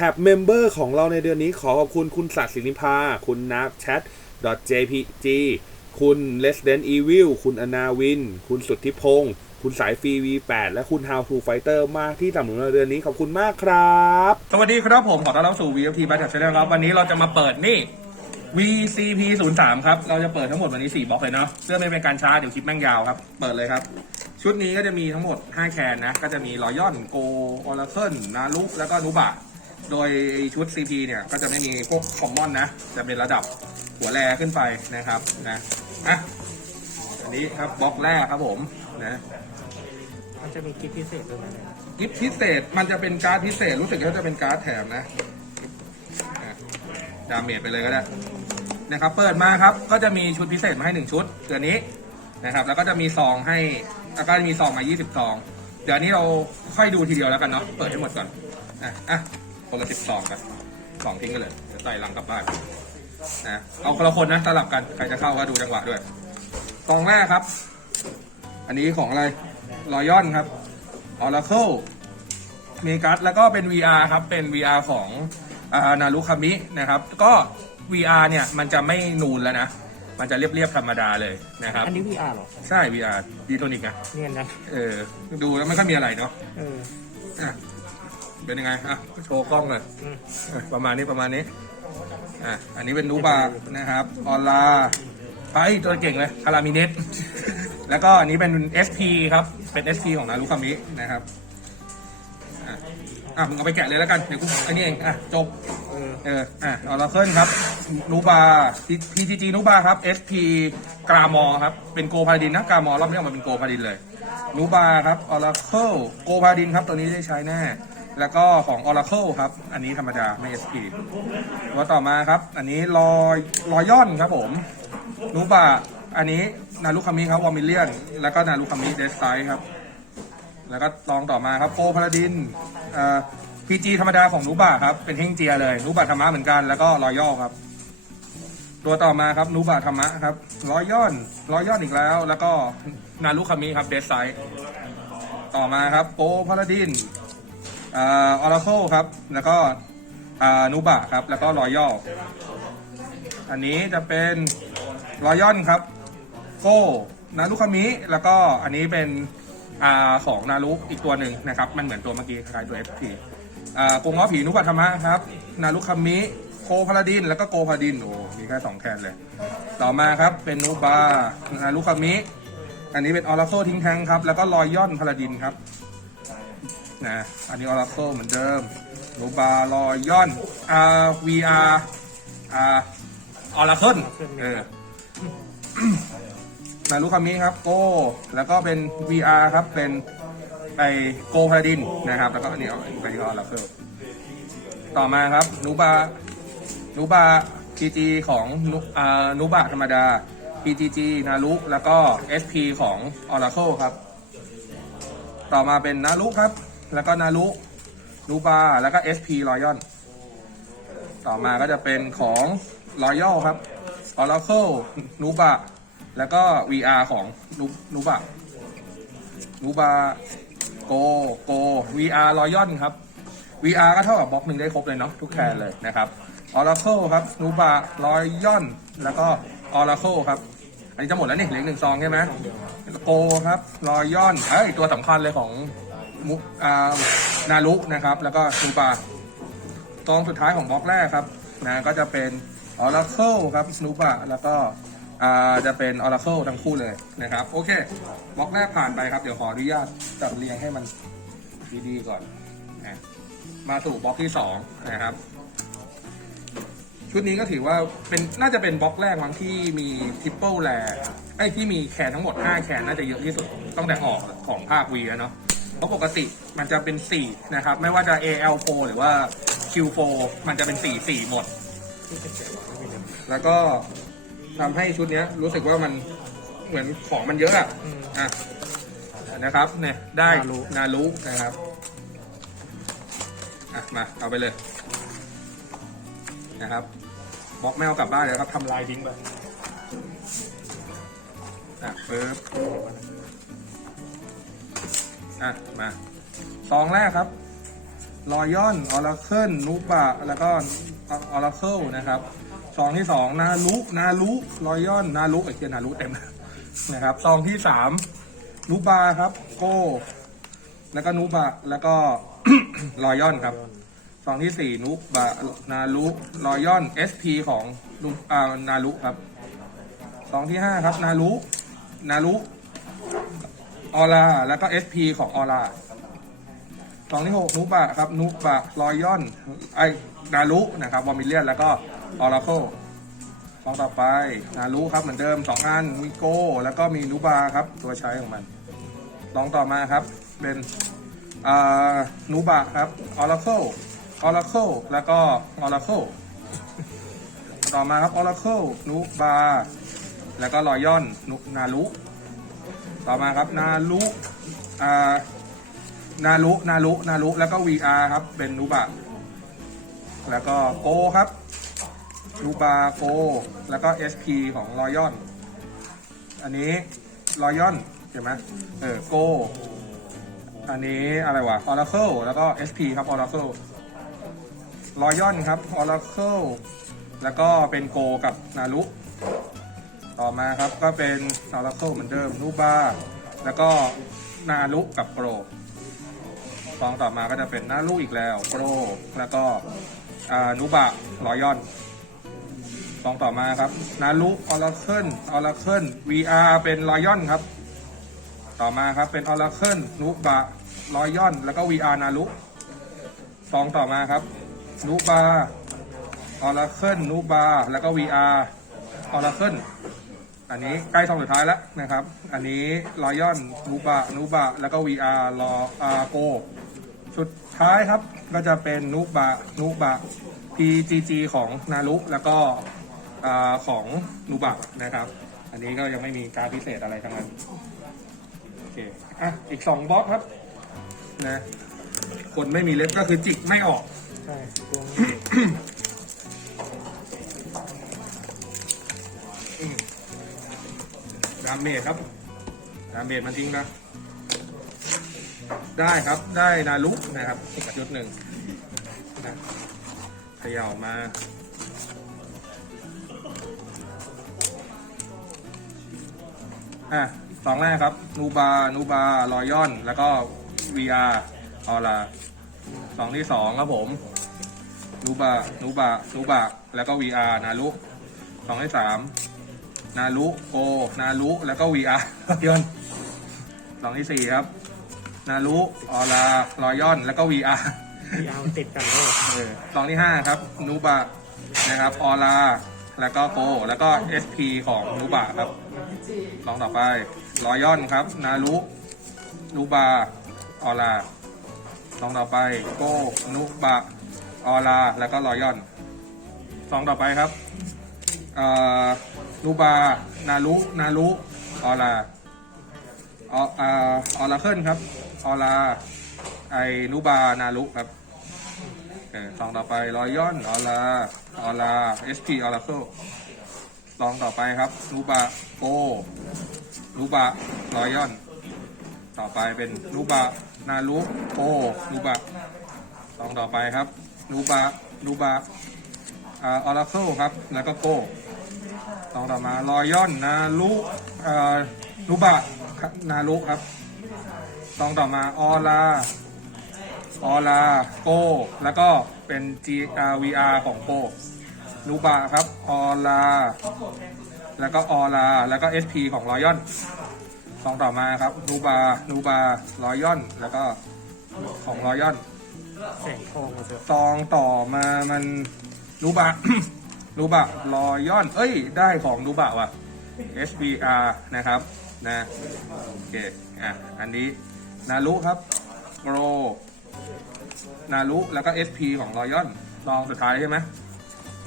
แท็บเมมเบอร์ของเราในเดือนนี้ขอขอบคุณคุณศักดิ์ศินิพา คุณนับแชท .jpg คุณ Resident Evil คุณอนาวิน คุณสุทธิพงศ์คุณสายฟรี V8 และคุณ How to Fighter มากที่สนับสนุนในเดือนนี้ขอบคุณมากครับ สวัสดีครับผม ขอต้อนรับสู่ VFT b a t t l e Channel ครับ วันนี้เราจะมาเปิดนี่ VCP 0 3ครับ เราจะเปิดทั้งหมดวันนี้ 4บล็อกเลยเนาะเพื่อไม่เป็นการช้าเดี๋ยวคลิปแม่งยาวครับ เปิดเลยครับ ชุดนี้ก็จะมีทั้งหมด 5 แคนนะ ก็จะมีรอยอนโกออร์เคิลนาลุแล้วก็นุบะ โดยชุด CP เนี่ยก็จะไม่มีพวกคอมมอนนะ จะเป็นระดับหัวแรขึ้นไปนะครับนะอะอันนี้ครับบล็อกแรกครับผมนะมันจะมีกิฟต์พิเศษด้วยไหมเนี่ยกิฟต์พิเศษมันจะเป็นการ์ดพิเศษรู้สึกว่าจะเป็นการ์ดแถมนะอะดาเมจไปเลยก็ได้นะครับเปิดมาครับก็จะมีชุดพิเศษมาให้หนึ่งชุดเดือนนี้นะครับ แล้วก็จะมีซองให้แล้วก็มีซองมา20ซองเดี๋ยวอันนี้เราค่อยดูทีเดียวแล้วกันเนาะเปิดให้หมดก่อนอะอะ คนละสิบซองกันสองทิ้งกันเลยเดี๋ยวใส่ลังกลับบ้านนะเอาคนละคนนะสลับกันใครจะเข้าก็ดูจังหวะด้วยซองแรกครับ อันนี้ของอะไรรอยอนครับ Oracle เมกัสแล้วก็เป็น VR ครับ เป็น VR ของนารุคามินะครับ ก็ VR เนี่ย มันจะไม่นูนแล้วนะ มันจะเรียบๆธรรมดาเลยนะครับ อันนี้ VR เหรอ ใช่ VR ดีโทนิกนะเนียนนะ เออ ดูแล้วไม่ค่อยมีอะไรเนาะ เอออะ เป็นยังไงอะโชว์กล้องหน่อยอืมเออประมาณนี้ประมาณนี้อะอันนี้เป็นนูบานะครับออลาไปตัวเก่งเลยคารามิเนตแล้วก็อันนี้เป็น SP ครับ เป็น SP ของนารุคามินะครับอะอะมึงเอาไปแกะเลยแล้วกัน เดี๋ยวกูอันนี้เอง อะ จบเออเออ อะออราเคิลครับ นูบา PTG นูบาครับ SP กรามอครับ เป็นโกพาดินนะ กรามอรอบนี้ออกมาเป็นโกพาดินเลย นูบาครับออราเคิลโกพาดินครับ ตัวนี้ได้ใช้แน่ แล้วก็ของออราเคิลครับ อันนี้ธรรมดาไม่ SP ตัวต่อมาครับ อันนี้ลอยลอยย่อนครับผมนูบาอันนี้นารุคามิครับวอมิเลียน แล้วก็นารุคามิเดสไซครับ แล้วก็ลองต่อมาครับโกพาราดินอ่อพีจีธรรมดาของนูบะครับ เป็นเฮงเจียเลยนูบะธรรมะเหมือนกันแล้วก็รอยย่อครับ ตัวต่อมาครับนูบะธรรมะครับรอยย่อนรอยย่อนอีกแล้ว แล้วก็นารุคามิครับเดสไซต่อมาครับโกพาราดิน ออราโคครับ แล้วก็นูบะครับ แล้วก็รอยย่ออันนี้จะเป็นรอยย่อนครับ โกนารุคามิ แล้วก็อันนี้เป็นอาของนารุอีกตัวหนึ่งนะครับ มันเหมือนตัวเมื่อกี้คล้ายตัว FP อ่ากงง้อผีนุปัธรรมะครับ นารุคามิโคพาราดิน แล้วก็โกพาราดินโอ้มีแค่สองแคนเลย ต่อมาครับเป็นนูบานารุคามิ อันนี้เป็นออราโซทิ้งแทงครับ แล้วก็รอยย่อนพาราดินครับ นะ อันนี้ออราโซเหมือนเดิมนูบารอยย่อนอ่า VR อ่าออราเคิลเออนารุคามิครับโกแล้วก็เป็น VR ครับเป็นไอโกพาดินนะครับ แล้วก็อันนี้เอาไปที่ออร์เคิลต่อมาครับนูบานูบา PG ของนุอ่านูบาธรรมดา PGG นารุแล้วก็ SP ของ Oracle ครับ ต่อมาเป็นนารุครับ แล้วก็นารุนูบาแล้วก็ SP Royal ต่อมาก็จะเป็นของ Royal ครับ Oracle นูบะแล้วก็ VR ของนูนูบะนูบะโกโก VR รอยย่อนครับ VR ก็เท่ากับบล็อกหนึ่งได้ครบเลยเนาะทุกแคนเลยนะครับ Oracle ครับนูบะรอยย่อนแล้วก็ Oracle ครับอันนี้จะหมดแล้วนี่เหลือหนึ่งซองใช่ไหมโกครับรอยย่อนเอ้ยตัวสำคัญเลยของ มุอ่านารุนะครับ แล้วก็นูบะซองสุดท้ายของบล็อกแรกครับนะก็จะเป็น Oracle ครับ Snoop แล้วก็จะเป็น Oracle ทั้งคู่เลยนะครับ โอเคบล็อกแรกผ่านไปครับ เดี๋ยวขออนุญาตจัดเรียงให้มันดีๆก่อนนะมาสู่บล็อกที่สองนะครับ ชุดนี้ก็ถือว่าเป็นน่าจะเป็นบล็อกแรกมั้งที่มีทิปเปิลแลไอ้ที่มีแคนทั้งหมด 5 แคนน่าจะเยอะที่สุดตั้งแต่ออกของภาควีแล้วเนาะ เพราะปกติมันจะเป็น 4 นะครับ ไม่ว่าจะ AL4 หรือว่า Q4 มันจะเป็น 4 4 หมด แล้วก็ทำให้ชุดเนี้ยรู้สึกว่ามันเหมือนของมันเยอะอะอืมอะนะครับเนี่ยได้นารุนารุนะครับอะมาเอาไปเลย นะครับบล็อกแมวกลับบ้านเดี๋ยวครับทำลายทิ้งไปอะปึ๊บ อะ มาซองแรกครับรอยอนออราเคิลนูบะแล้วก็ออราเคิลนะครับซองที่สองนารุนารุรอยอนนารุไอ้เกียนารุเต็มนะครับซองที่สามนูบาครับ โก้ แล้วก็นูบะแล้วก็รอยอนครับซองที่สี่นูบะนารุรอยอนเอสพีของนูอ่านารุครับซองที่ห้าครับ นารุนารุ ออร่าแล้วก็เอสพีของออร่าสองที่หกนุบะครับนุบะรอยอนไอนารุนะครับวอมิเลียนแล้วก็ออราโคสองต่อไปนารุครับเหมือนเดิมสองอันมิโกแล้วก็มีนุบาครับตัวใช้ของมันสองต่อมาครับ เป็นอ่านุบะครับออราโคออราโคแล้วก็ออราโคต่อมาครับออราโคนุบาแล้วก็รอยอนนุนารุ ต่อมาครับนารุอ่านารุนารุนารุแล้วก็ VR ครับ เป็นนูบะแล้วก็โกครับนูบาโกแล้วก็ SP ของรอยอน อันนี้รอยอนเห็นไหมเออโกอันนี้อะไรวะ Oracle แล้วก็ SP ครับ Oracle รอยอนครับ Oracle แล้วก็เป็นโกกับนารุ ต่อมาครับก็เป็น Oracle เหมือนเดิมนูบาแล้วก็นารุกับโปรฟองต่อมาก็จะเป็นนาลูกอีกแล้ว โปรแล้วก็นูบะรอยอนฟองต่อมาครับนารุออร์เคิลออร์เคิล VR เป็นรอยอนครับ ต่อมาครับเป็นออร์เคิลนูบะรอยอน แล้วก็ VR นารุฟองต่อมาครับนูบาออร์เคิลนูบาแล้วก็ VR ออร์เคิล อันนี้ใกล้ซองสุดท้ายแล้วนะครับ อันนี้รอยอนนูบะนูบะแล้วก็ VR รออาโกสุดท้ายครับก็จะเป็นนุบะนุบะ PGG ของนารุแล้วก็อาของนุบะนะครับ อันนี้ก็ยังไม่มีการดพิเศษอะไรทั้งนั้นโอเคอะอีกสองบล็อกครับนะคนไม่มีเล็บก็คือจิกไม่ออกใช่ ดามเมจครับดามเมจมันจริงนะได้ครับได้นารุนะครับอีกจุดหนึ่งนะขย่ามาอะสองแรกครับ นูบา นูบา รอยอน แล้วก็ VR ออลาสองที่สองครับผม นูบา นูบา นูบา แล้วก็ VR นารุสองที่สาม นารุโกนารุแล้วก็ VR ยนต์สองที่สี่ครับ นารุออลารอยอนแล้วก็ VR ที่เอาติดกันเลย เออสองที่ห้าครับนูบะนะครับออลาแล้วก็โกแล้วก็ SP ของนูบะครับสองต่อไปรอยอนครับ นารุนูบาออลาสองต่อไปโกนูบะออลาแล้วก็รอยอนสองต่อไปครับเอ่อ นูบา นารุ นารุ ออลาออออลาเคิลครับ ออลา ไอนูบา นารุครับโองต่อไปรอยอน ออลา ออลา SP ออลาเคิลสองต่อไปครับนูบาโกนูบารอยอน ต่อไปเป็นนูบา นารุโกนูบาสองต่อไปครับนูบานูบาอออราเคิลครับ แล้วก็โก้ สองต่อมา รอยอนนารุอ่านุบะครับนารุครับสองต่อมา ออลา ออลา โก้แล้วก็เป็น G R V R ของโก้นุบะครับ ออลา แล้วก็ออลา แล้วก็ S P ของรอยอนสองต่อมาครับนูบานูบารอยอน แล้วก็ของรอยอนแสงทองมาเถอะซองต่อมามันนูบะ นูบะรอยอน เอ้ย ได้ของนูบะว่ะ SBR นะครับนะโอเคอะอันนี้นารุครับโปรนารุแล้วก็ SP ของรอยอนซองสุดท้ายใช่ไหม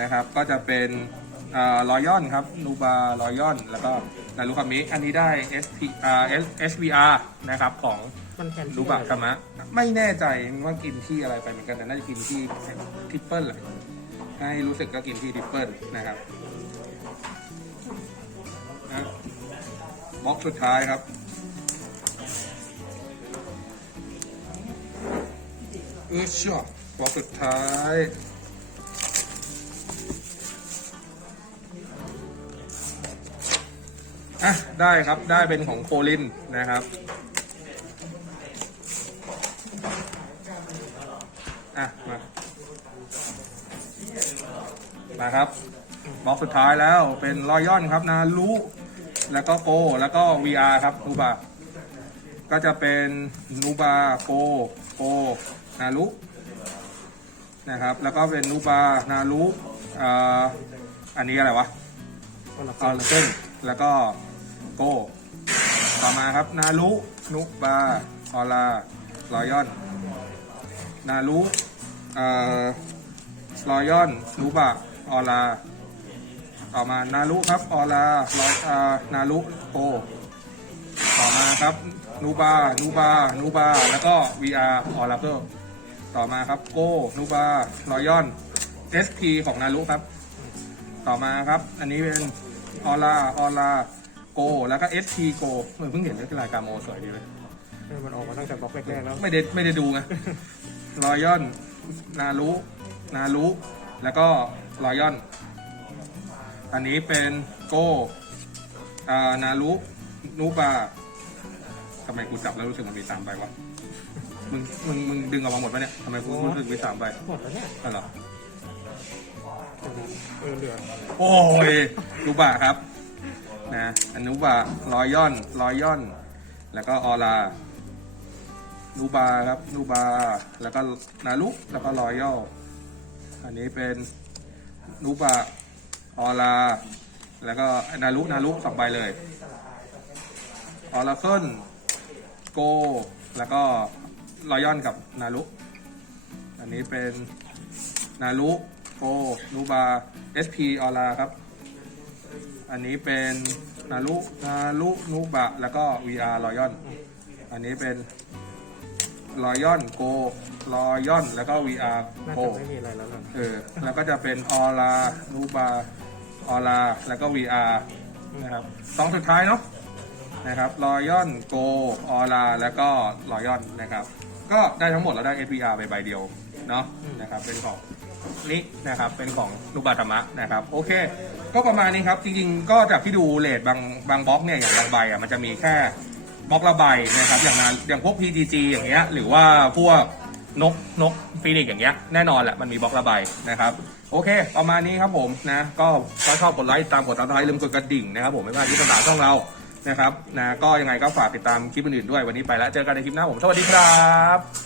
นะครับ ก็จะเป็นรอยอนครับนูบารอยอนแล้วก็นารุคามิอันนี้ได้ SP อ่า SBR นะครับของมันแทนที่รู้บะธรรมะ ไม่แน่ใจว่ากินที่อะไรไปเหมือนกันแต่น่าจะกินที่ทริปเปิลแหละ ให้รู้สึกก็กินที่ทริปเปิลนะครับบล็อกสุดท้ายครับ เออชัวบล็อกสุดท้ายอะได้ครับได้เป็นของโคลินนะครับอะมา มาครับบล็อกสุดท้ายแล้วเป็นรอยย่อนครับนารุแล้วก็โกแล้วก็ VR ครับนูบาก็จะเป็นนูบาโกโกนารุนะครับ แล้วก็เป็นนูบานารุอันนี้อะไรวะก็เราออลเซนแล้วก็โก ต่อมาครับ นารุนุบาออลารอยอน นารุเอ่อรอยอนนุบา ออลา ต่อมานารุครับออลารอยอ่านารุโกต่อมาครับนูบานูบานูบาแล้วก็ VR ออราเคิลต่อมาครับโกนูบารอยอน SP ของนารุครับ ต่อมาครับ อันนี้เป็นออลาออลาโกแล้วก็ SP โกเออเพิ่งเห็นเรื่องรายการโมสวยดีเลยเออมันออกมาตั้งแต่บล็อกแรกๆแล้ว ไม่ได้ไม่ได้ดูไงรอยอน นารุ นารุ แล้วก็ รอยอน อันนี้เป็นโกอ่านารุนูบาทำไมกูจับแล้วรู้สึกมันมีสามใบวะ มึง มึง มึงดึงออกมาหมดปะเนี่ยทำไมกูรู้สึกมีสามใบ หมดแล้วเนี่ยอ๋อเหรอเออเหลือโอ้ยนูบาครับ นะ อันนูบารอยอนรอยอน แล้วก็ออลานูบาครับนูบา แล้วก็นารุแล้วก็รอยอลอันนี้เป็น นูบาออลา แล้วก็นารุนารุสองใบเลย ออราเคิลโก แล้วก็รอยอนกับนารุอันนี้เป็นนารุโกนูบา SP ออลาครับ อันนี้เป็นนารุนารุนูบะแล้วก็ VR รอยอน อันนี้เป็น รอยอนโกรอยอนแล้วก็ VR น่าโกจะไม่มีอะไรแล้วล่ะเออแล้วก็จะเป็นออลานูบาออลาแล้วก็ VR นะครับสองสุดท้ายเนาะนะครับรอยอนโกออลาแล้วก็รอยอนนะครับ ก็ได้ทั้งหมดเราได้ SVR ไปใบเดียวเนาะนะครับเป็นของนี้นะครับเป็นของนุบาธรรมะนะครับโอเค ก็ประมาณนี้ครับจริงๆ ก็จากที่ดูเลทบางบางบล็อกเนี่ยอย่างบางใบอะมันจะมีแค่ บล็อกละใบนะครับอย่างนั้นอย่างพวก PTG อย่างเงี้ยหรือว่าพวกนกนกฟีนิกซ์อย่างเงี้ยแน่นอนแหละมันมีบล็อกละใบนะครับโอเค ประมาณนี้ครับผมนะก็ถ้าชอบกดไลค์ตามกดตามท้ายลืมกดกระดิ่งนะครับผมไม่พลาดที่ตลาดช่องเรานะครับนะก็ยังไงก็ฝากติดตามคลิปอื่นๆด้วยวันนี้ไปแล้วเจอกันในคลิปหน้าผมสวัสดีครับ